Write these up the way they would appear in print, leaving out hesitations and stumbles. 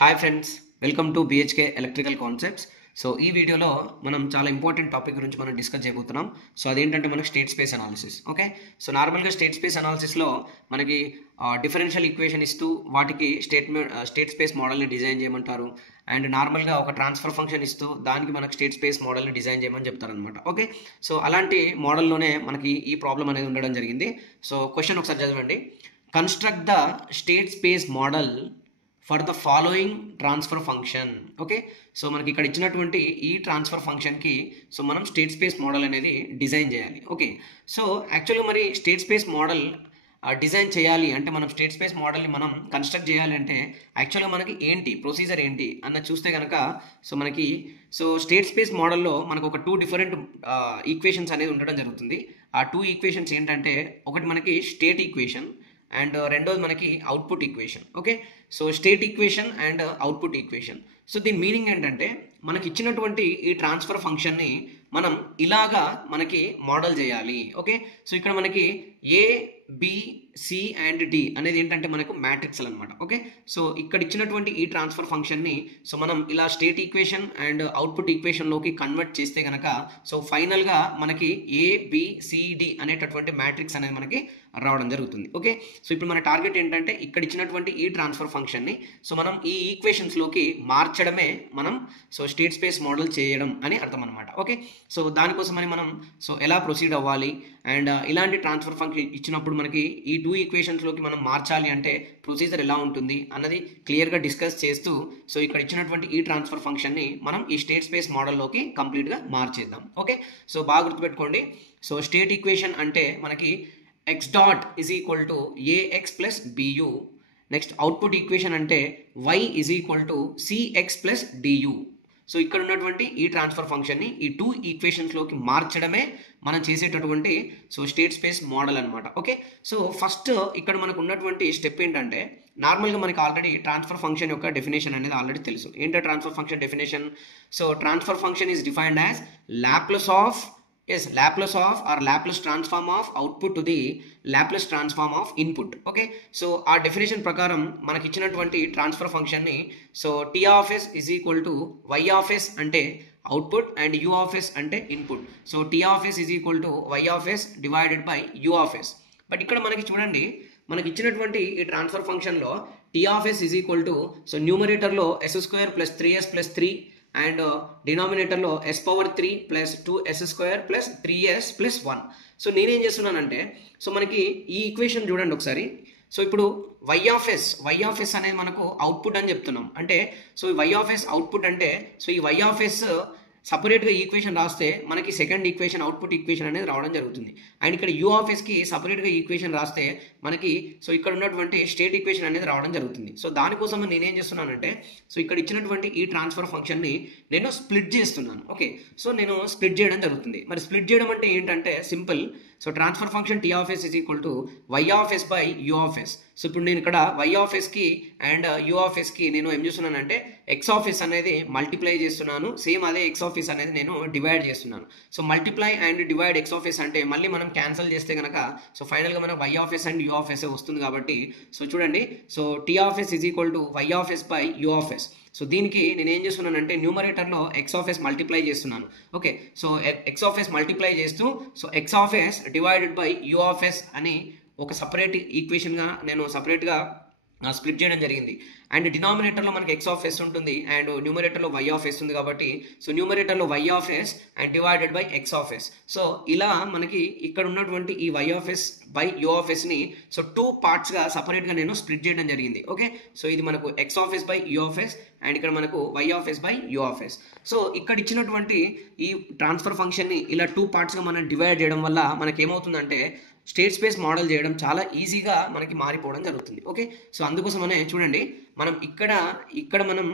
Hi friends, welcome to BHK electrical concepts. So ఈ వీడియోలో మనం చాలా ఇంపార్టెంట్ టాపిక్ గురించి మనం డిస్కస్ చేయబోతున్నాం. సో అదేంటంటే మనకు state space analysis. Okay, so నార్మల్గా స్టేట్ స్పేస్ అనాలిసిస్లో మనకి డిఫరెన్షియల్ ఈక్వేషన్ ఇస్తూ వాటికి స్టేట్ స్పేస్ మోడల్ని డిజైన్ చేయమంటారు. అండ్ నార్మల్గా ఒక ట్రాన్స్ఫర్ ఫంక్షన్ ఇస్తూ దానికి మనకు స్టేట్ స్పేస్ మోడల్ని డిజైన్ చేయమని చెప్తారనమాట. ఓకే, సో అలాంటి మోడల్లోనే మనకి ఈ ప్రాబ్లం అనేది ఉండడం జరిగింది. సో క్వశ్చన్ ఒకసారి చదవండి. Construct the state space model for the following transfer function. Okay, so మనకి ఇక్కడ ఇచ్చినటువంటి ఈ ట్రాన్స్ఫర్ ఫంక్షన్కి సో మనం స్టేట్ స్పేస్ మోడల్ అనేది డిజైన్ చేయాలి. ఓకే, సో యాక్చువల్గా మరి స్టేట్ స్పేస్ మోడల్ డిజైన్ చేయాలి అంటే మనం స్టేట్ స్పేస్ మోడల్ని మనం కన్స్ట్రక్ట్ చేయాలి అంటే యాక్చువల్గా మనకి ఏంటి ప్రొసీజర్ ఏంటి అన్న చూస్తే కనుక సో మనకి స్టేట్ స్పేస్ మోడల్లో మనకు ఒక 2 డిఫరెంట్ ఈక్వేషన్స్ అనేది ఉండడం జరుగుతుంది. ఆ 2 ఈక్వేషన్స్ ఏంటంటే ఒకటి మనకి స్టేట్ ఈక్వేషన్ అండ్ రెండోది మనకి output equation. Okay, so state equation and output equation. So దీని మీనింగ్ ఏంటంటే మనకి ఇచ్చినటువంటి ఈ ట్రాన్స్ఫర్ ఫంక్షన్ని మనం ఇలాగా మనకి మోడల్ చేయాలి. ఓకే, సో ఇక్కడ మనకి A B C and D అనేది ఏంటంటే మనకు మ్యాట్రిక్స్లు అనమాట. ఓకే, సో ఇక్కడ ఇచ్చినటువంటి ఈ ట్రాన్స్ఫర్ ఫంక్షన్ని సో మనం ఇలా స్టేట్ ఈక్వేషన్ అండ్ అవుట్పుట్ ఈక్వేషన్లోకి కన్వర్ట్ చేస్తే కనుక సో ఫైనల్గా మనకి ఏబిసిడి అనేటటువంటి మ్యాట్రిక్స్ అనేది మనకి రావడం జరుగుతుంది. ఓకే, సో ఇప్పుడు మన టార్గెట్ ఏంటంటే ఇక్కడ ఇచ్చినటువంటి ఈ ట్రాన్స్ఫర్ ఫంక్షన్ని సో మనం ఈ ఈక్వేషన్స్లోకి మార్చడమే మనం సో స్టేట్ స్పేస్ మోడల్ చేయడం అని అర్థం అనమాట. ఓకే, సో దానికోసమని మనం సో ఎలా ప్రొసీడ్ అవ్వాలి అండ్ ఇలాంటి ట్రాన్స్ఫర్ ఫంక్షన్ ఇచ్చినప్పుడు మనకి ఈ 2 ఈక్వేషన్స్లోకి మనం మార్చాలి అంటే ప్రొసీజర్ ఎలా ఉంటుంది అన్నది క్లియర్గా డిస్కస్ చేస్తూ సో ఇక్కడ ఇచ్చినటువంటి ఈ ట్రాన్స్ఫర్ ఫంక్షన్ని మనం ఈ స్టేట్ స్పేస్ మోడల్లోకి కంప్లీట్గా మార్చేద్దాం. ఓకే, సో బాగా గుర్తుపెట్టుకోండి. సో స్టేట్ ఈక్వేషన్ అంటే మనకి x dot is equal to AX plus b u. Next output equation అంటే y is equal to c x plus d u. So ఇక్కడ ఉన్నటువంటి ఈ ట్రాన్స్ఫర్ ఫంక్షన్ని ఈ 2 ఈక్వేషన్స్లోకి మార్చడమే మనం చేసేటటువంటి సో స్టేట్ స్పేస్ మోడల్ అనమాట. ఓకే, సో ఫస్ట్ ఇక్కడ మనకు ఉన్నటువంటి స్టెప్ ఏంటంటే నార్మల్గా మనకి ఆల్రెడీ ట్రాన్స్ఫర్ ఫంక్షన్ యొక్క డెఫినేషన్ అనేది ఆల్రెడీ తెలుసు. ఏంటో transfer function definition? So transfer function is defined as Laplace of Laplace transform of output to the Laplace transform of input. Okay, so our definition ప్రకారం మనకి ఇచ్చినటువంటి ట్రాన్స్ఫర్ ఫంక్షన్ని so T of s is equal to y of s అంటే output and u of s అంటే input. So T of s is equal to y of s divided by u of s. But ఇక్కడ మనకి చూడండి మనకి ఇచ్చినటువంటి ఈ transfer ఫంక్షన్లో T of s is equal to so న్యూమరేటర్లో s² plus 3s plus 3 and డినామినేటర్లో s power 3 plus 2s² plus 3s plus 1. So నేనేం చేస్తున్నానంటే సో మనకి ఈ ఈక్వేషన్ చూడండి ఒకసారి. సో ఇప్పుడు y ఆఫ్ s అనేది మనకు అవుట్పుట్ అని చెప్తున్నాం. అంటే so y of s output అంటే సో ఈ y ఆఫ్ s సపరేట్గా ఈక్వేషన్ రాస్తే మనకి సెకండ్ ఈక్వేషన్ అవుట్పుట్ ఈక్వేషన్ అనేది రావడం జరుగుతుంది. అండ్ ఇక్కడ u ఆఫ్ ఎస్కి సపరేట్గా ఈక్వేషన్ రాస్తే మనకి సో ఇక్కడ ఉన్నటువంటి స్టేట్ ఈక్వేషన్ అనేది రావడం జరుగుతుంది. సో దానికోసం నేనేం చేస్తున్నానంటే సో ఇక్కడ ఇచ్చినటువంటి ఈ ట్రాన్స్ఫర్ ఫంక్షన్ని నేను స్ప్లిట్ చేస్తున్నాను. ఓకే, సో నేను స్ప్లిట్ చేయడం జరుగుతుంది. మరి స్ప్లిట్ చేయడం అంటే ఏంటంటే simple. So transfer function T of s is equal to y of s by u of s. So ఇప్పుడు నేను ఇక్కడ y ఆఫ్ ఎస్కి అండ్ u ఆఫ్ ఎస్కి నేను ఏం చేస్తున్నానంటే x ఆఫ్ ఎస్ అనేది మల్టిప్లై చేస్తున్నాను. సేమ్ అదే x ఆఫ్ ఎస్ అనేది నేను డివైడ్ చేస్తున్నాను. So multiply and divide x of s అంటే మళ్ళీ మనం క్యాన్సిల్ చేస్తే కనుక సో ఫైనల్గా మనం y of s and u of s వస్తుంది. కాబట్టి సో చూడండి so T of s is equal to y of s by u of s. So దీనికి నేను ఏం చేస్తున్నానంటే న్యూమరేటర్లో x ఆఫ్ ఎస్ మల్టిప్లై చేస్తున్నాను. Okay, so x of s multiply చేస్తూ so x of s divided by u of s అని ఒక separate ఈక్వేషన్గా నేను సపరేట్గా స్ప్లిట్ చేయడం జరిగింది. అండ్ డినామినేటర్లో మనకి x ఆఫ్ ఎస్ ఉంటుంది అండ్ న్యూమరేటర్లో y ఆఫ్ ఎస్ ఉంది. కాబట్టి సో న్యూమరేటర్లో y of s and divided by x of s. So ఇలా మనకి ఇక్కడ ఉన్నటువంటి ఈ y of s by u of ఎస్ని సో 2 పార్ట్స్గా సపరేట్గా నేను స్ప్లిట్ చేయడం జరిగింది. ఓకే, సో ఇది మనకు x of s by u of s and ఇక్కడ మనకు y of s by u of s. So ఇక్కడ ఇచ్చినటువంటి ఈ ట్రాన్స్ఫర్ ఫంక్షన్ని ఇలా 2 పార్ట్స్గా మనం డివైడ్ చేయడం వల్ల మనకి ఏమవుతుందంటే స్టేట్ స్పేస్ మోడల్ చేయడం చాలా ఈజీగా మనకి మారిపోవడం జరుగుతుంది. ఓకే, సో అందుకోసమనే చూడండి మనం ఇక్కడ మనం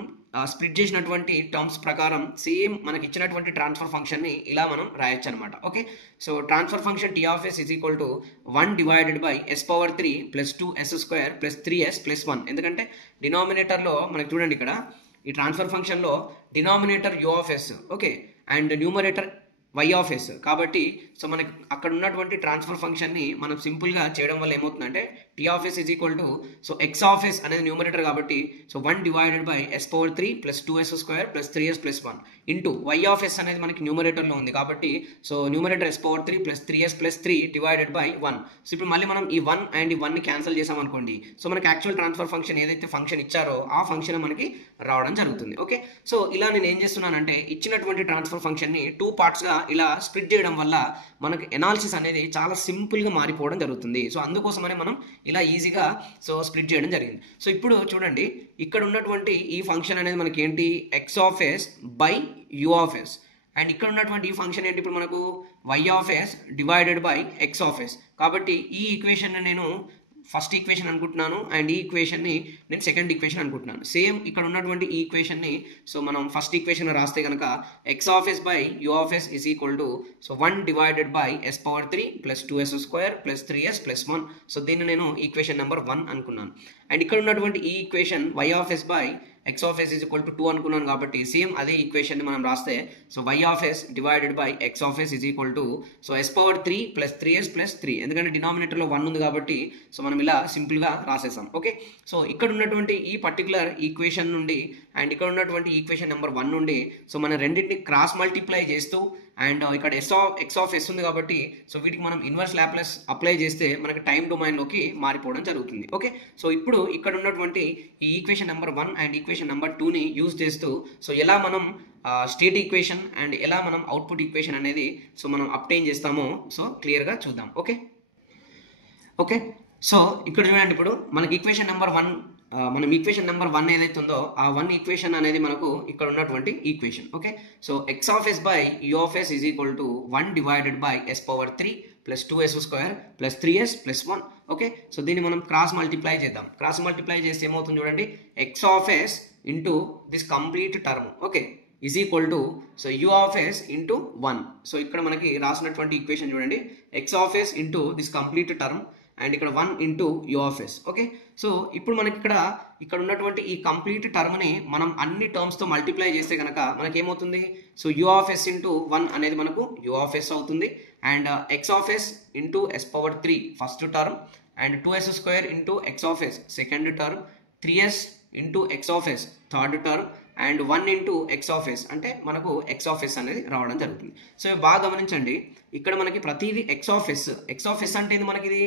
స్ప్లిట్ చేసినటువంటి టర్మ్స్ ప్రకారం సేమ్ మనకి ఇచ్చినటువంటి ట్రాన్స్ఫర్ ఫంక్షన్ని ఇలా మనం రాయొచ్చు అనమాట. Okay, so transfer function T of s is equal to 1 divided by s power 3 plus 2s² plus 3s plus 1. ఎందుకంటే డినామినేటర్లో మనకి చూడండి ఇక్కడ ఈ ట్రాన్స్ఫర్ ఫంక్షన్లో denominator u of s okay and numerator y of s. కాబట్టి సో మనకి అక్కడ ఉన్నటువంటి ట్రాన్స్ఫర్ ఫంక్షన్ని మనం సింపుల్గా చేయడం వల్ల ఏమవుతుందంటే t of s is equal to so x of s అనేది న్యూమరేటర్ కాబట్టి so 1 divided by s power 3 plus 2s square plus 3s plus 1 into y of s అనేది మనకి న్యూమరేటర్లో ఉంది కాబట్టి so numerator s power 3 plus 3s plus 3 divided by 1. So ఇప్పుడు మళ్ళీ మనం ఈ 1 అండ్ ఈ 1ని క్యాన్సిల్ చేసామనుకోండి సో మనకి యాక్చువల్ ట్రాన్స్ఫర్ ఫంక్షన్ ఏదైతే ఫంక్షన్ ఇచ్చారో ఆ ఫంక్షన్ మనకి రావడం జరుగుతుంది. ఓకే, సో ఇలా నేను ఏం చేస్తున్నానంటే ఇచ్చినటువంటి ట్రాన్స్ఫర్ ఫంక్షన్ని 2 పార్ట్స్గా ఇలా స్ప్లిట్ చేయడం వల్ల మనకి ఎనాలిసిస్ అనేది చాలా సింపుల్గా మారిపోవడం జరుగుతుంది. సో అందుకోసమనే మనం ఇలా ఈజీగా సో స్ప్లిట్ చేయడం జరిగింది. సో ఇప్పుడు చూడండి ఇక్కడ ఉన్నటువంటి ఈ ఫంక్షన్ అనేది మనకి ఏంటి x of s by u of s and ఇక్కడ ఉన్నటువంటి ఈ ఫంక్షన్ ఏంటి ఇప్పుడు మనకు y of s divided by x of s. కాబట్టి ఈ ఈక్వేషన్ నేను ఫస్ట్ ఈక్వేషన్ అనుకుంటున్నాను అండ్ ఈ ఈక్వేషన్ని నేను సెకండ్ ఈక్వేషన్ అనుకుంటున్నాను. సేమ్ ఇక్కడ ఉన్నటువంటి ఈ ఈక్వేషన్ని సో మనం ఫస్ట్ ఈక్వేషన్ రాస్తే కనుక x of s by u of s is equal to so 1 divided by s power 3 plus 2s square plus 3s plus 1. So దీన్ని నేను ఈక్వేషన్ నెంబర్ 1 అనుకున్నాను. అండ్ ఇక్కడ ఉన్నటువంటి ఈ equation y of s by x of s is equal to 2 అనుకున్నాను కాబట్టి same అదే ఈక్వేషన్ని మనం రాస్తే so y of s divided by x of s is equal to so s power 3 plus 3s plus 3 ఎందుకంటే డినామినేటర్లో 1 ఉంది కాబట్టి సో మనం ఇలా సింపుల్గా రాసేసాం. ఓకే, సో ఇక్కడ ఉన్నటువంటి ఈ పర్టికులర్ ఈక్వేషన్ నుండి అండ్ ఇక్కడ ఉన్నటువంటి ఈక్వేషన్ నెంబర్ 1 నుండి సో మనం రెండింటిని క్రాస్ మల్టిప్లై చేస్తూ అండ్ ఇక్కడ ఎక్స్ ఆఫ్ ఎస్ ఉంది కాబట్టి సో వీటికి మనం ఇన్వర్స్ లాప్లాస్ అప్లై చేస్తే మనకి టైం డొమైన్లోకి మారిపోవడం జరుగుతుంది. ఓకే, సో ఇప్పుడు ఇక్కడ ఉన్నటువంటి ఈ equation number 1 and equation number 2ని యూజ్ చేస్తూ సో ఎలా మనం స్టేట్ ఈక్వేషన్ అండ్ ఎలా మనం అవుట్పుట్ ఈక్వేషన్ అనేది సో మనం అప్టైన్ చేస్తామో సో క్లియర్గా చూద్దాం. ఓకే ఓకే సో ఇక్కడ చూడండి ఇప్పుడు మనకి ఈక్వేషన్ నెంబర్ 1 మనం ఈక్వేషన్ నెంబర్ 1 ఏదైతే ఉందో ఆ 1 ఈక్వేషన్ అనేది మనకు ఇక్కడ ఉన్నటువంటి equation. Okay, so x of s by u of s is equal to 1 divided by s power 3 plus 2s square plus 3s plus 1. Okay, so దీన్ని మనం క్రాస్ మల్టిప్లై చేద్దాం. క్రాస్ మల్టిప్లై చేస్తే ఏమవుతుంది చూడండి x of s into this complete term okay is equal to so u of s into 1. So ఇక్కడ మనకి రాసినటువంటి equation చూడండి x of s into this complete term and ఇక్కడ 1 into u of s. Okay, so ఇప్పుడు మనకి ఇక్కడ ఉన్నటువంటి ఈ కంప్లీట్ టర్మ్ని మనం అన్ని టర్మ్స్తో మల్టిప్లై చేస్తే కనుక మనకి ఏమవుతుంది so u of s into 1 అనేది మనకు యూ ఆఫ్ ఎస్ అవుతుంది and x of s into s power 3 first term and 2s square into x of s second term 3s into x of s third term and 1 into x of s అంటే మనకు X of s అనేది రావడం జరుగుతుంది. So బాగా గమనించండి ఇక్కడ మనకి ప్రతిదీ ఎక్స్ ఆఫ్ ఎస్ అంటే మనకి ఇది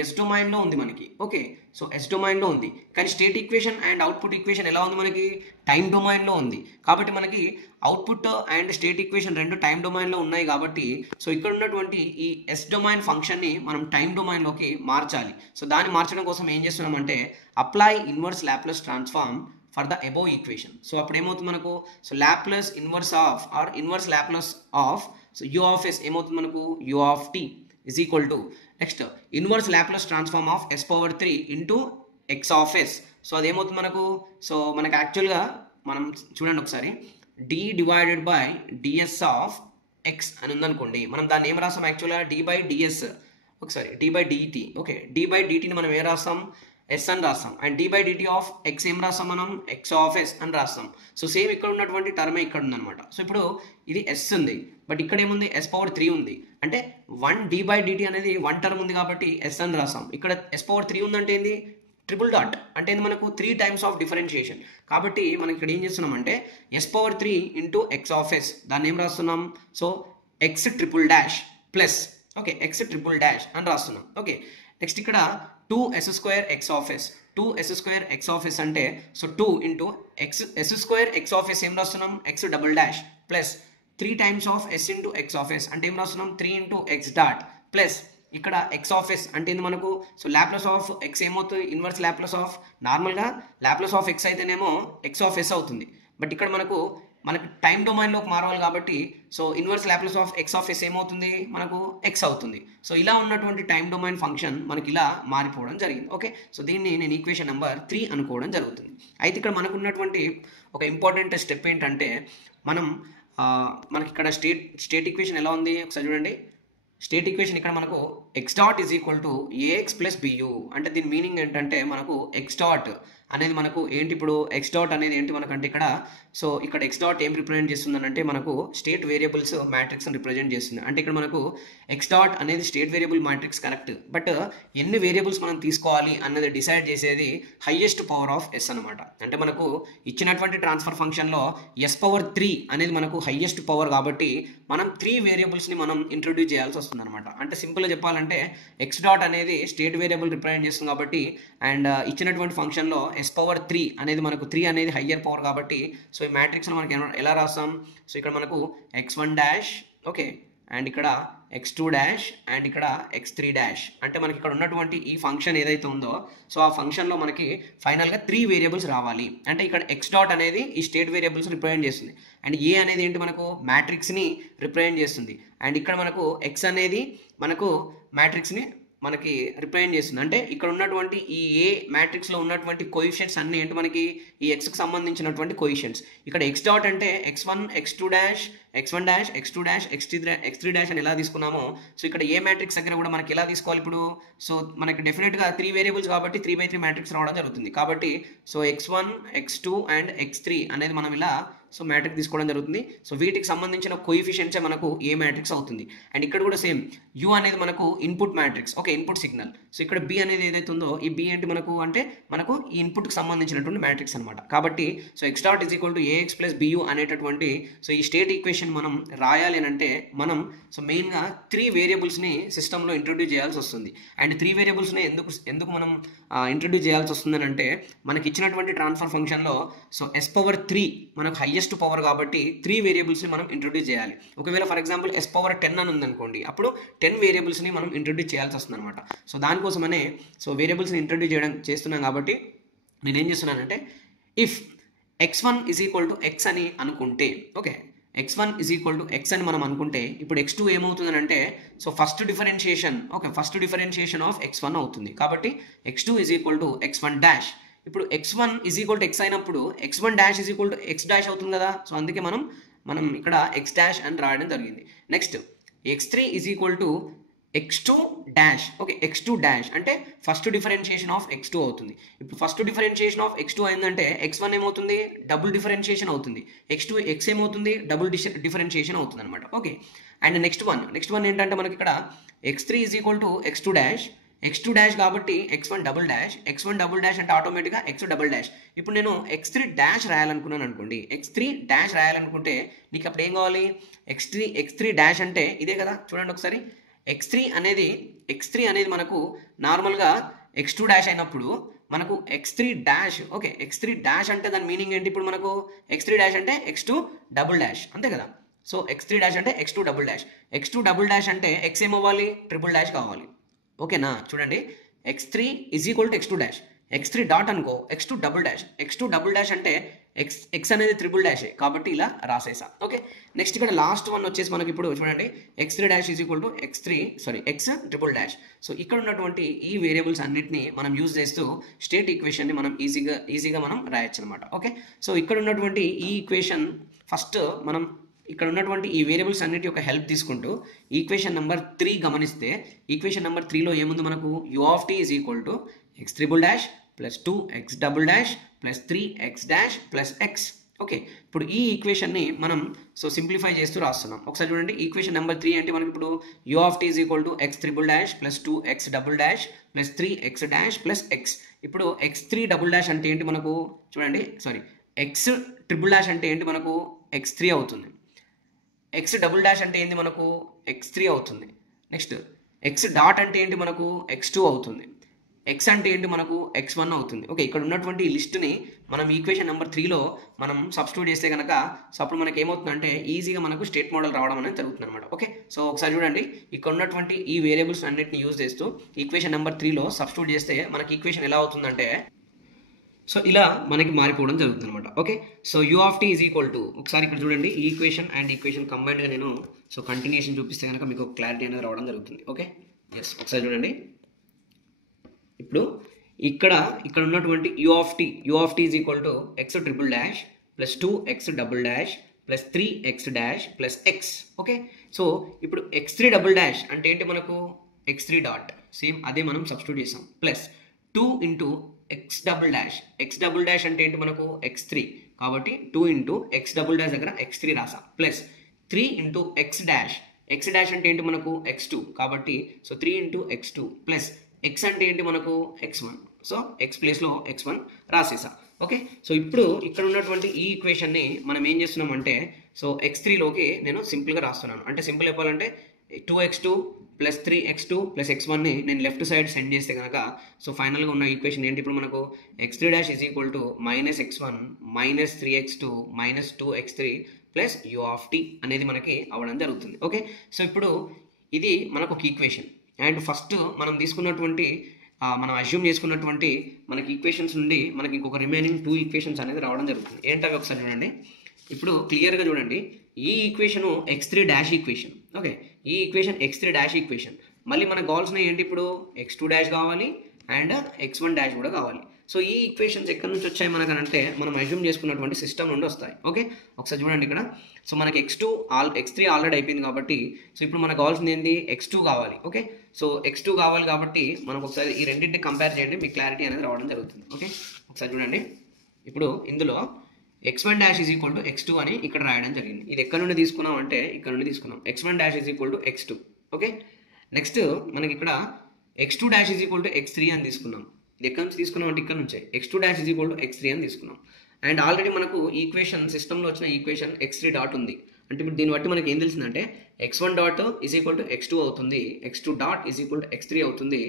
ఎస్ డొమైన్లో ఉంది మనకి. ఓకే, సో ఎస్ డొమైన్లో ఉంది కానీ state equation and output equation ఎలా ఉంది మనకి టైం డొమైన్లో ఉంది. కాబట్టి మనకి అవుట్పుట్ అండ్ స్టేట్ ఈక్వేషన్ రెండు టైం డొమైన్లో ఉన్నాయి కాబట్టి సో ఇక్కడ ఉన్నటువంటి ఈ ఎస్ డొమైన్ ఫంక్షన్ని మనం టైం డొమైన్లోకి మార్చాలి. సో దాన్ని మార్చడం కోసం ఏం చేస్తున్నామంటే apply inverse Laplace transform for the above equation. So అప్పుడు ఏమవుతుంది మనకు so Laplace inverse of or inverse Laplace of so u of s ఏమవుతుంది మనకు u of t is equal to next inverse Laplace transform of s power 3 into x of s. So అదేమవుతుంది మనకు so మనకు యాక్చువల్గా మనం చూడండి ఒకసారి d divided by ds of x అని ఉందనుకోండి మనం దాన్ని ఏం రాస్తాం యాక్చువల్గా డి బై డిఎస్ ఒకసారి d by dt. Okay, d by డిటీని మనం ఏం రాస్తాం ఎస్ అని రాస్తాం and d by dt of x ఏం రాస్తాం మనం ఎక్స్ ఆఫ్ ఎస్ అని రాస్తాం. సో సేమ్ ఇక్కడ ఉన్నటువంటి టర్మే ఇక్కడ ఉందన్నమాట. సో ఇప్పుడు ఇది ఎస్ ఉంది బట్ ఇక్కడ ఏముంది ఎస్ పవర్ 3 ఉంది అంటే 1 డి బై డిటీ అనేది 1 టర్మ్ ఉంది కాబట్టి ఎస్ అని రాస్తాం. ఇక్కడ ఎస్ పవర్ 3 ఉందంటే ఏంది ట్రిపుల్ డాట్ అంటే మనకు 3 టైమ్స్ ఆఫ్ డిఫరెన్షియేషన్. కాబట్టి మనం ఇక్కడ ఏం చేస్తున్నాం అంటే s power 3 into x of s దాన్ని ఏం రాస్తున్నాం so x triple dash plus okay x triple dash అని రాస్తున్నాం. ఓకే, నెక్స్ట్ ఇక్కడ 2s square x of s 2s square x of s అంటే so 2 into s square x of s ఏం రాస్తున్నాం x double dash plus 3 times of s into x of s అంటే ఏం రాస్తున్నాం 3 into x dot plus ఇక్కడ X of s అంటే ఇది మనకు సో లాప్లాస్ ఆఫ్ ఎక్స్ ఏమవుతుంది ఇన్వర్స్ లాప్లాస్ ఆఫ్ నార్మల్గా లాప్లాస్ ఆఫ్ ఎక్స్ అయితేనేమో ఎక్స్ ఆఫ్ ఎస్ అవుతుంది బట్ ఇక్కడ మనకి టైం డొమైన్లోకి మారవాలి కాబట్టి so inverse Laplace of x of s ఏమవుతుంది మనకు ఎక్స్ అవుతుంది. సో ఇలా ఉన్నటువంటి టైం డొమైన్ ఫంక్షన్ మనకి ఇలా మారిపోవడం జరిగింది. ఓకే, సో దీన్ని నేను ఈక్వేషన్ నెంబర్ 3 అనుకోవడం జరుగుతుంది. అయితే ఇక్కడ మనకు ఉన్నటువంటి ఒక ఇంపార్టెంట్ స్టెప్ ఏంటంటే మనకి ఇక్కడ స్టేట్ ఈక్వేషన్ ఎలా ఉంది ఒకసారి చూడండి. స్టేట్ ఈక్వేషన్ ఇక్కడ మనకు x dot is equal to AX plus B u అంటే దీని మీనింగ్ ఏంటంటే మనకు ఎక్స్ డాట్ అనేది మనకు ఏంటి, ఇప్పుడు ఎక్స్ డాట్ అనేది ఏంటి మనకంటే ఇక్కడ, సో ఇక్కడ ఎక్స్ డాట్ ఏం రిప్రజెంట్ చేస్తుంది అంటే మనకు స్టేట్ వేరియబుల్స్ మ్యాట్రిక్స్ని రిప్రజెంట్ చేస్తుంది. అంటే ఇక్కడ మనకు ఎక్స్ డాట్ అనేది state variable matrix correct, but ఎన్ని వేరియబుల్స్ మనం తీసుకోవాలి అన్నది డిసైడ్ చేసేది హైయెస్ట్ పవర్ ఆఫ్ ఎస్ అనమాట. అంటే మనకు ఇచ్చినటువంటి ట్రాన్స్ఫర్ ఫంక్షన్లో ఎస్ పవర్ 3 అనేది మనకు హైయెస్ట్ పవర్ కాబట్టి మనం 3 వేరియబుల్స్ని మనం ఇంట్రొడ్యూస్ చేయాల్సి వస్తుంది అనమాట. అంటే సింపుల్గా చెప్పాలంటే ఎక్స్ డాట్ అనేది స్టేట్ వేరియబుల్ రిప్రజెంట్ చేస్తుంది కాబట్టి, అండ్ ఇచ్చినటువంటి ఫంక్షన్లో ఎస్ పవర్ 3 అనేది మనకు 3 అనేది హయ్యర్ పవర్ కాబట్టి, సో ఈ మ్యాట్రిక్స్లో మనకి ఎలా రాస్తాం, సో ఇక్కడ మనకు x1 డాష్, ఓకే, అండ్ ఇక్కడ x2 డాష్, అండ్ ఇక్కడ x3 డాష్. అంటే మనకి ఇక్కడ ఉన్నటువంటి ఈ ఫంక్షన్ ఏదైతే ఉందో, సో ఆ ఫంక్షన్లో మనకి ఫైనల్గా 3 వేరియబుల్స్ రావాలి. అంటే ఇక్కడ ఎక్స్ డాట్ అనేది ఈ స్టేట్ వేరియబుల్స్ రిప్రజెంట్ చేస్తుంది, అండ్ ఏ అనేది ఏంటి మనకు మ్యాట్రిక్స్ని రిప్రజెంట్ చేస్తుంది, అండ్ ఇక్కడ మనకు ఎక్స్ అనేది మనకు మ్యాట్రిక్స్ని మనకి రిప్రజెంట్ చేస్తుంది. అంటే ఇక్కడ ఉన్నటువంటి ఈ ఏ మ్యాట్రిక్స్లో ఉన్నటువంటి కోఎఫిషియెంట్స్ అన్నీ ఏంటి మనకి ఈ ఎక్స్కి సంబంధించినటువంటి కోఎఫిషియెంట్స్. ఇక్కడ ఎక్స్ డాట్ అంటే x1 x2 dash, x1 dash, x2 dash, x3 dash అని ఎలా తీసుకున్నామో, సో ఇక్కడ ఏ మ్యాట్రిక్స్ దగ్గర కూడా మనకి ఎలా తీసుకోవాలి ఇప్పుడు, సో మనకి డెఫినెట్గా 3 వేరియబుల్స్ కాబట్టి 3/3 మ్యాట్రిక్స్ రావడం జరుగుతుంది. కాబట్టి so x1 x2 and x3 అనేది మనం ఇలా సో మ్యాట్రిక్స్ తీసుకోవడం జరుగుతుంది. సో వీటికి సంబంధించిన కోఎఫిషియెంట్సే మనకు ఏ మ్యాట్రిక్స్ అవుతుంది. అండ్ ఇక్కడ కూడా సేమ్ యూ అనేది మనకు input matrix, okay, input signal. So ఇక్కడ బి అనేది ఏదైతే ఉందో ఈ బి ఏంటి మనకు అంటే మనకు ఈ ఇన్పుట్కి సంబంధించినటువంటి మ్యాట్రిక్స్ అనమాట. కాబట్టి so x dot is equal to AX plus B u అనేటటువంటి సో ఈ స్టేట్ ఈక్వేషన్ మనం రాయాలి అని అంటే మనం సో మెయిన్గా 3 వేరియబుల్స్ని సిస్టంలో ఇంట్రొడ్యూస్ చేయాల్సి వస్తుంది. అండ్ 3 వేరియబుల్స్ని ఎందుకు మనం ఇంట్రొడ్యూస్ చేయాల్సి వస్తుంది అంటే మనకి ఇచ్చినటువంటి ట్రాన్స్ఫర్ ఫంక్షన్లో సో ఎస్ పవర్ 3 మనకు హైయెస్ట్ పవర్ కాబట్టి 3 వేరియబుల్స్ని మనం ఇంట్రొడ్యూస్ చేయాలి. ఒకవేళ ఫర్ ఎగ్జాంపుల్ ఎస్ పవర్ 10 అని ఉందనుకోండి, అప్పుడు 10 వేరియబుల్స్ని మనం ఇంట్రొడ్యూస్ చేయాల్సి వస్తుంది అనమాట. సో దానికోసమనే సో వేరియబుల్స్ని ఇంట్రొడ్యూస్ చేస్తున్నాం కాబట్టి నేనేం చేస్తున్నానంటే if x1 is equal to x అని అనుకుంటే, okay, x1 is equal to x అని మనం అనుకుంటే ఇప్పుడు x2 ఏమవుతుందని అంటే so first differentiation, okay, first differentiation of x1 అవుతుంది. కాబట్టి x2 is equal to x1 dash. ఇప్పుడు x1 is equal to x అయినప్పుడు x1 dash is equal to x dash అవుతుంది కదా. సో అందుకే మనం ఇక్కడ x డాష్ అని రాయడం జరిగింది. Next x3 is equal to x2 dash, okay, x2 dash అంటే ఫస్ట్ డిఫరెన్షియేషన్ ఆఫ్ x2 అవుతుంది. ఇప్పుడు ఫస్ట్ డిఫరెన్షియేషన్ ఆఫ్ x2 అయిందంటే x1 ఏమవుతుంది, డబుల్ డిఫరెన్షియేషన్ అవుతుంది, x ఏమవుతుంది, డబుల్ డిఫరెన్షియేషన్ అవుతుంది అనమాట. ఓకే, అండ్ నెక్స్ట్ వన్ ఏంటంటే మనకి ఇక్కడ x3 is equal to x2 dash, x2 dash కాబట్టి x1 డబుల్ డాష్ అంటే ఆటోమేటిక్గా x డబుల్ డాష్. ఇప్పుడు నేను x3 డాష్ రాయాలనుకున్నాను అనుకోండి, x3 డాష్ రాయాలనుకుంటే నీకు అప్పుడు ఏం కావాలి, x3 డాష్ అంటే ఇదే కదా, చూడండి ఒకసారి. x3 అనేది మనకు నార్మల్గా x2 డాష్ అయినప్పుడు మనకు x3 dash, okay, x3 dash అంటే దాని మీనింగ్ ఏంటి, ఇప్పుడు మనకు x3 డాష్ అంటే x2 డబుల్ డాష్ అంతే కదా. సో x3 డాష్ అంటే x2 డబుల్ డాష్ అంటే x ఏమవ్వాలి, ట్రిపుల్ డాష్ కావాలి. ఓకేనా, చూడండి x3 is equal to x2 dash, x3 dot అనుకో x2 డబుల్ డాష్ అంటే x అనేది ట్రిపుల్ డాషే కాబట్టి ఇలా రాసేసా. ఓకే, నెక్స్ట్ ఇక్కడ లాస్ట్ వన్ వచ్చేసి మనకి ఇప్పుడు చూడండి x3 dash is equal to x triple dash. So ఇక్కడ ఉన్నటువంటి ఈ వేరియబుల్స్ అన్నిటిని మనం యూజ్ చేస్తూ స్టేట్ ఈక్వేషన్ని మనం ఈజీగా మనం రాయొచ్చు అనమాట. ఓకే, సో ఇక్కడ ఉన్నటువంటి ఈ ఈక్వేషన్ ఫస్ట్ మనం ఇక్కడ ఉన్నటువంటి ఈ వేరియబుల్స్ అన్నిటి యొక్క హెల్ప్ తీసుకుంటూ ఈక్వేషన్ నెంబర్ 3 గమనిస్తే ఈక్వేషన్ నెంబర్ 3లో ఏముంది మనకు u of t is equal to x triple dash plus 2x double dash plus 3x dash plus x. Okay, ఇప్పుడు ఈ ఈక్వేషన్ని మనం సో సింప్లిఫై చేస్తూ రాస్తున్నాం. ఒకసారి చూడండి ఈక్వేషన్ నెంబర్ 3 అంటే మనకి ఇప్పుడు u of t is equal to x triple dash plus 2x double dash plus 3x dash plus x. ఇప్పుడు x3 డబుల్ డాష్ అంటే ఏంటి మనకు చూడండి, x ట్రిపుల్ డాష్ అంటే ఏంటి మనకు x3 అవుతుంది, x డబుల్ డాష్ అంటే ఏంటి మనకు x3 అవుతుంది. నెక్స్ట్ x డాట్ అంటే ఏంటి మనకు x2 అవుతుంది, x అంటే ఏంటి మనకు x1 అవుతుంది. ఓకే, ఇక్కడ ఉన్నటువంటి ఈ లిస్ట్ని మనం ఈక్వేషన్ నెంబర్ 3లో మనం సబ్స్టిట్యూట్ చేస్తే కనుక సో అప్పుడు మనకి ఏమవుతుందంటే ఈజీగా మనకు స్టేట్ మోడల్ రావడం అనేది జరుగుతుంది అనమాట. ఓకే, సో ఒకసారి చూడండి ఇక్కడ ఉన్నటువంటి ఈ వేరియబుల్స్ అన్నిటిని యూజ్ చేస్తూ ఈక్వేషన్ నెంబర్ 3లో సబ్స్టిట్యూట్ చేస్తే మనకి ఈక్వేషన్ ఎలా అవుతుందంటే సో ఇలా మనకి మారిపోవడం జరుగుతుంది అనమాట. Okay, so u of t is equal to ఒకసారి ఇక్కడ చూడండి ఈ ఈక్వేషన్ అండ్ ఈక్వేషన్ కంబైన్డ్గా నేను సో కంటిన్యూషన్ చూపిస్తే కనుక మీకు క్లారిటీ అనేది రావడం జరుగుతుంది. ఓకే, ఎస్, ఒకసారి చూడండి ఇప్పుడు ఇక్కడ ఉన్నటువంటి u of t is equal to x triple dash plus 2x double dash plus 3x dash plus x. Okay, so ఇప్పుడు x3 డబుల్ డాష్ అంటే ఏంటి మనకు x3 డాట్ సేమ్ అదే మనం సబ్స్టిట్యూట్ చేసాం plus 2 into X double dash అంటే ఏంటి మనకు x3 కాబట్టి 2 ఇంటూ ఎక్స్ డబుల్ డాష్ దగ్గర x3 రాసా ప్లస్ 3 ఇంటూ ఎక్స్ డాష్ అంటే ఏంటి మనకు x2 కాబట్టి so 3 into x2 plus x అంటే ఏంటి మనకు x1 సో x ప్లేస్లో x1 రాసేసా. ఓకే, సో ఇప్పుడు ఇక్కడ ఉన్నటువంటి ఈ ఈక్వేషన్ని మనం ఏం చేస్తున్నాం అంటే సో x3లోకి నేను సింపుల్గా రాస్తున్నాను. అంటే సింపుల్ చెప్పాలంటే 2x2 ప్లస్ 3x2 ప్లస్ x1ని నేను లెఫ్ట్ సైడ్ సెండ్ చేస్తే కనుక సో ఫైనల్గా ఉన్న ఈక్వేషన్ ఏంటి ఇప్పుడు మనకు x3 dash is equal to -x1 minus 3x2 minus 2x3 plus u of t అనేది మనకి అవ్వడం జరుగుతుంది. ఓకే, సో ఇప్పుడు ఇది మనకు ఒక ఈక్వేషన్ అండ్ ఫస్ట్ మనం తీసుకున్నటువంటి మనం అజ్యూమ్ చేసుకున్నటువంటి మనకి ఈక్వేషన్స్ నుండి మనకి ఇంకొక రిమైనింగ్ 2 ఈక్వేషన్స్ అనేది రావడం జరుగుతుంది. ఏంటవి ఒకసారి చూడండి. ఇప్పుడు క్లియర్గా చూడండి, ఈ equation x3 dash equation. Okay, ఈ ఈక్వేషన్ x3 డాష్ ఈక్వేషన్. మళ్ళీ మనకు కావాల్సిన ఏంటి ఇప్పుడు x2 డాష్ కావాలి అండ్ x1 డాష్ కూడా కావాలి. సో ఈ ఈక్వేషన్స్ ఎక్కడి నుంచి వచ్చాయి మనకనంటే మనం అజ్యూమ్ చేసుకున్నటువంటి సిస్టమ్ నుండి వస్తాయి. ఓకే, ఒకసారి చూడండి ఇక్కడ. సో మనకి x3 ఆల్రెడీ అయిపోయింది కాబట్టి సో ఇప్పుడు మనకు కావాల్సింది ఏంటి x2 కావాలి. ఓకే, సో x2 కావాలి కాబట్టి మనకు ఒకసారి ఈ రెండింటిని కంపేర్ చేయండి, మీకు క్లారిటీ అనేది రావడం జరుగుతుంది. ఓకే, ఒకసారి చూడండి. ఇప్పుడు ఇందులో x1 dash is equal to x2 అని ఇక్కడ రాయడం జరిగింది. ఇది ఎక్కడ నుండి తీసుకున్నాం అంటే ఇక్కడ నుండి తీసుకున్నాం. x1 dash is equal to x2. Okay, next మనకి ఇక్కడ x2 dash is equal to x3 అని తీసుకున్నాం. ఇది ఎక్కడి నుంచి తీసుకున్నాం అంటే ఇక్కడ నుంచే x2 dash is equal to x3 అని తీసుకున్నాం. అండ్ ఆల్రెడీ మనకు ఈక్వేషన్ సిస్టంలో వచ్చిన ఈక్వేషన్ x3 డాట్ ఉంది. అంటే ఇప్పుడు దీన్ని బట్టి మనకి ఏం తెలిసిందంటే x1 dot is equal to x2 అవుతుంది, x2 dot is equal to x3 అవుతుంది,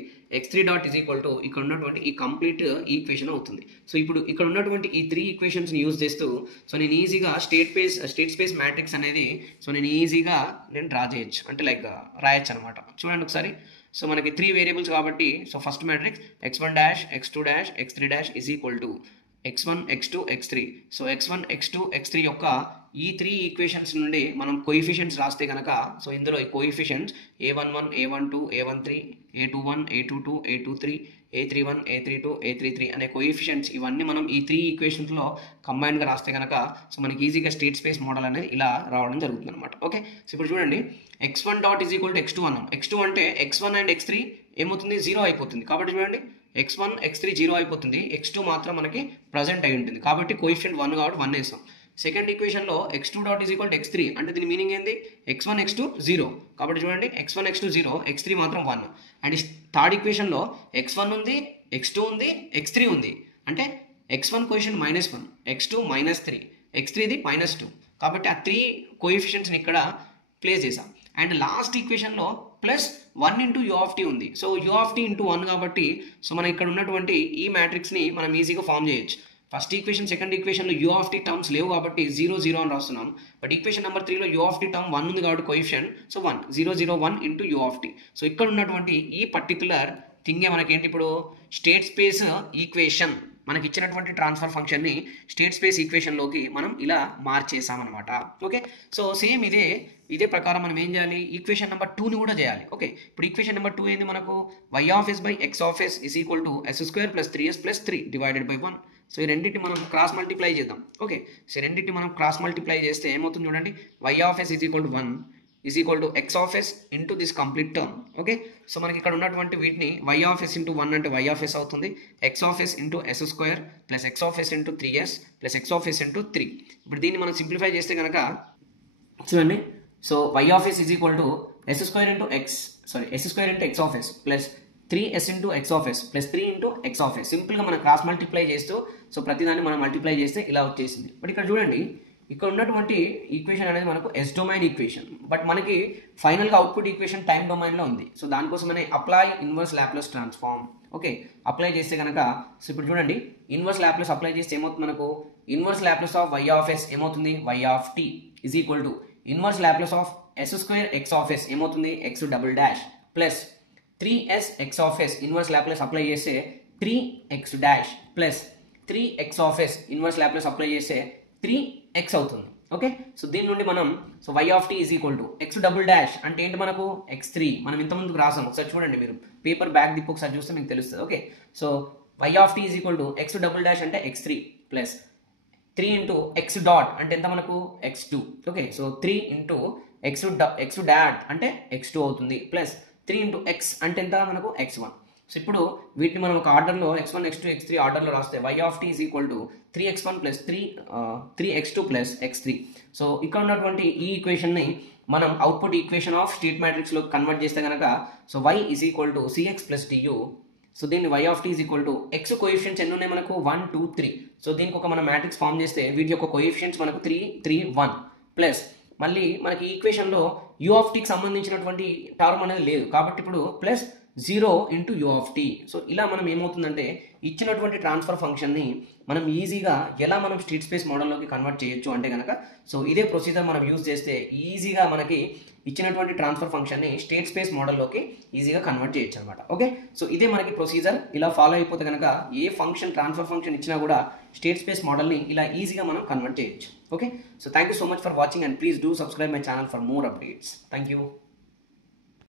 x3 dot is equal to ఇక్కడ ఉన్నటువంటి ఈ కంప్లీట్ ఈక్వేషన్ అవుతుంది. సో ఇప్పుడు ఇక్కడ ఉన్నటువంటి ఈ 3 ఈక్వేషన్స్ని యూజ్ చేస్తూ సో నేను ఈజీగా స్టేట్ స్పేస్ మ్యాట్రిక్స్ అనేది సో నేను ఈజీగా డ్రా చేయొచ్చు, అంటే లైక్ రాయొచ్చు అనమాట. చూడండి ఒకసారి. సో మనకి 3 వేరియబుల్స్ కాబట్టి so first matrix x1 dash x2 dash x3 dash is equal to x1 x2 x3. So x1 x2 x3 యొక్క ఈ 3 ఈక్వేషన్స్ నుండి మనం కోఎఫిషియెంట్స్ రాస్తే కనుక సో ఇందులో ఈ coefficients a11 a12 a13 a21 a22 a23 a31 a32 a33 అనే coefficients ఇవన్నీ మనం ఈ 3 ఈక్వేషన్స్లో కంబైన్గా రాస్తే కనుక సో మనకి ఈజీగా స్టేట్ స్పేస్ మోడల్ అనేది ఇలా రావడం జరుగుతుంది అనమాట. ఓకే, సో ఇప్పుడు చూడండి x1 dot is equal to x2 అన్నాం. x2 అంటే x1 అండ్ x3 ఏమవుతుంది 0 అయిపోతుంది. కాబట్టి చూడండి x1 x3 0 అయిపోతుంది, x2 మాత్రం మనకి ప్రజెంట్ అయి ఉంటుంది కాబట్టి కోఎఫిషియెంట్ 1 కాబట్టి 1 వేస్తాం. సెకండ్ ఈక్వేషన్లో x2 dot is equal to x3 అంటే దీని మీనింగ్ ఏంది x1 x2 0 కాబట్టి చూడండి x1 x2 0 x3 మాత్రం 1. అండ్ థర్డ్ ఈక్వేషన్లో x1 ఉంది x2 ఉంది x3 ఉంది అంటే x1 కోఎఫిషియెంట్ -1 x2 -3 x3ది -2 కాబట్టి ఆ 3 కోఎఫిషియెంట్స్ని ఇక్కడ ప్లేస్ చేసాం. అండ్ లాస్ట్ ఈక్వేషన్లో plus 1 into u of t ఉంది. So u of t into 1 కాబట్టి సో మనం ఇక్కడ ఉన్నటువంటి ఈ మ్యాట్రిక్స్ని మనం ఈజీగా ఫామ్ చేయొచ్చు. ఫస్ట్ ఈక్వేషన్ సెకండ్ ఈక్వేషన్లో u ఆఫ్ t టర్మ్స్ లేవు కాబట్టి 0 0 అని రాస్తున్నాం. బట్ ఈక్వేషన్ నెంబర్ 3లో u ఆఫ్ t టర్మ్ 1 ఉంది కాబట్టి coefficient so 1 0 0 1 into u of t. So ఇక్కడ ఉన్నటువంటి ఈ పర్టికులర్ థింగే మనకేంటి ఇప్పుడు స్టేట్ స్పేస్ ఈక్వేషన్ మనకి ఇచ్చినటువంటి ట్రాన్స్ఫర్ ఫంక్షన్ని స్టేట్ స్పేస్ ఈక్వేషన్లోకి మనం ఇలా మార్చేసామన్నమాట. ఓకే, సో సేమ్ ఇదే ప్రకారం మనం ఏం చేయాలి ఈక్వేషన్ నెంబర్ 2ని కూడా చేయాలి. ఓకే, ఇప్పుడు ఈక్వేషన్ నెంబర్ 2 ఏంది మనకు y(s) by x(s) is equal to s² plus 3s plus 3 divided by 1. So ఈ రెండింటిని మనం క్రాస్ మల్టిప్లై చేద్దాం. ఓకే, సో రెండింటిని మనం క్రాస్ మల్టిప్లై చేస్తే ఏమవుతుంది చూడండి y(s) is equal to 1 is equal to x(s) into this complete term. Okay, so మనకి ఇక్కడ ఉన్నటువంటి వీటిని y(s) ఇంటూ 1 అంటే y(s) అవుతుంది, x(s) into s² plus x(s) into 3s plus x(s) into 3. ఇప్పుడు దీన్ని మనం సింప్లిఫై చేస్తే కనుక చూడండి so y(s) is equal to s² into s² into x(s) plus 3s into x(s) plus 3 into x(s). సింపుల్గా మనం క్రాస్ మల్టిప్లై చేస్తూ సో ప్రతిదాన్ని మనం మల్టిప్లై చేస్తే ఇలా వచ్చేసింది. బట్ ఇక్కడ చూడండి ఇక్కడ ఉన్నటువంటి ఈక్వేషన్ అనేది మనకు ఎస్ డొమైన్ ఈక్వేషన్, బట్ మనకి ఫైనల్గా అవుట్పుట్ ఈక్వేషన్ టైం డొమైన్లో ఉంది. సో దానికోసమనే apply inverse Laplace transform. Okay, apply చేస్తే కనుక సో ఇప్పుడు చూడండి ఇన్వర్స్ లాప్లాస్ అప్లై చేస్తే ఏమవుతుంది మనకు ఇన్వర్స్ లాప్లాస్ ఆఫ్ y(s) ఏమవుతుంది y of t is equal to inverse Laplace of s² x(s) ఏమవుతుంది x" plus 3s x(s) inverse Laplace apply చేస్తే 3x' plus 3x(s) inverse Laplace apply చేస్తే 3x అవుతుంది. Okay, so దీని నుండి మనం so y of t is equal to x" అంటే ఏంటి మనకు x3 మనం ఇంతకుముందుకు రాసాం. ఒకసారి చూడండి మీరు పేపర్ బ్యాక్ దిప్పు ఒకసారి చూస్తే మీకు తెలుస్తుంది. Okay, so y of t is equal to x" అంటే x3 plus 3 into x dot అంటే ఎంత మనకు x2. Okay, so 3 into x dot అంటే x2 అవుతుంది ప్లస్ 3 ఇంటూ x అంటే ఎంత మనకు x1. సో ఇప్పుడు వీటిని మనం ఒక ఆర్డర్లో x1 x2 x3 ఆర్డర్లో రాస్తే y of t is equal to 3x1 plus 3x2 plus x3. So ఇక్కడ ఉన్నటువంటి ఈ ఈక్వేషన్ని మనం అవుట్పుట్ ఈక్వేషన్ ఆఫ్ స్టేట్ మ్యాట్రిక్స్లో కన్వర్ట్ చేస్తే కనుక so y is equal to cx plus du. So దీన్ని y of t is equal to x coefficients ఎన్ని ఉన్నాయి మనకు 1 2 3. సో దీనికి ఒక మనం మ్యాట్రిక్స్ ఫామ్ చేస్తే వీటి యొక్క కోఎఫిషియెంట్స్ మనకు 3 3 1 ప్లస్ మళ్ళీ మనకి ఈక్వేషన్లో u ఆఫ్ టీకి సంబంధించినటువంటి టర్మ్ అనేది లేదు కాబట్టి ఇప్పుడు plus 0 into u of t. So ఇలా మనం ఏమవుతుందంటే ఇచ్చినటువంటి ట్రాన్స్ఫర్ ఫంక్షన్ని మనం ఈజీగా ఎలా మనం స్టేట్ స్పేస్ మోడల్లోకి కన్వర్ట్ చేయొచ్చు అంటే కనుక సో ఇదే ప్రొసీజర్ మనం యూజ్ చేస్తే ఈజీగా మనకి ఇచ్చినటువంటి ట్రాన్స్ఫర్ ఫంక్షన్ని స్టేట్ స్పేస్ మోడల్లోకి ఈజీగా కన్వర్ట్ చేయొచ్చు అనమాట. ఓకే, సో ఇదే మనకి ప్రొసీజర్. ఇలా ఫాలో అయిపోతే కనుక ఏ ఫంక్షన్ ట్రాన్స్ఫర్ ఫంక్షన్ ఇచ్చినా కూడా స్టేట్ స్పేస్ మోడల్ని ఇలా ఈజీగా మనం కన్వర్ట్ చేయొచ్చు. Okay, so thank you so much for watching and please do subscribe my channel for more updates. Thank you.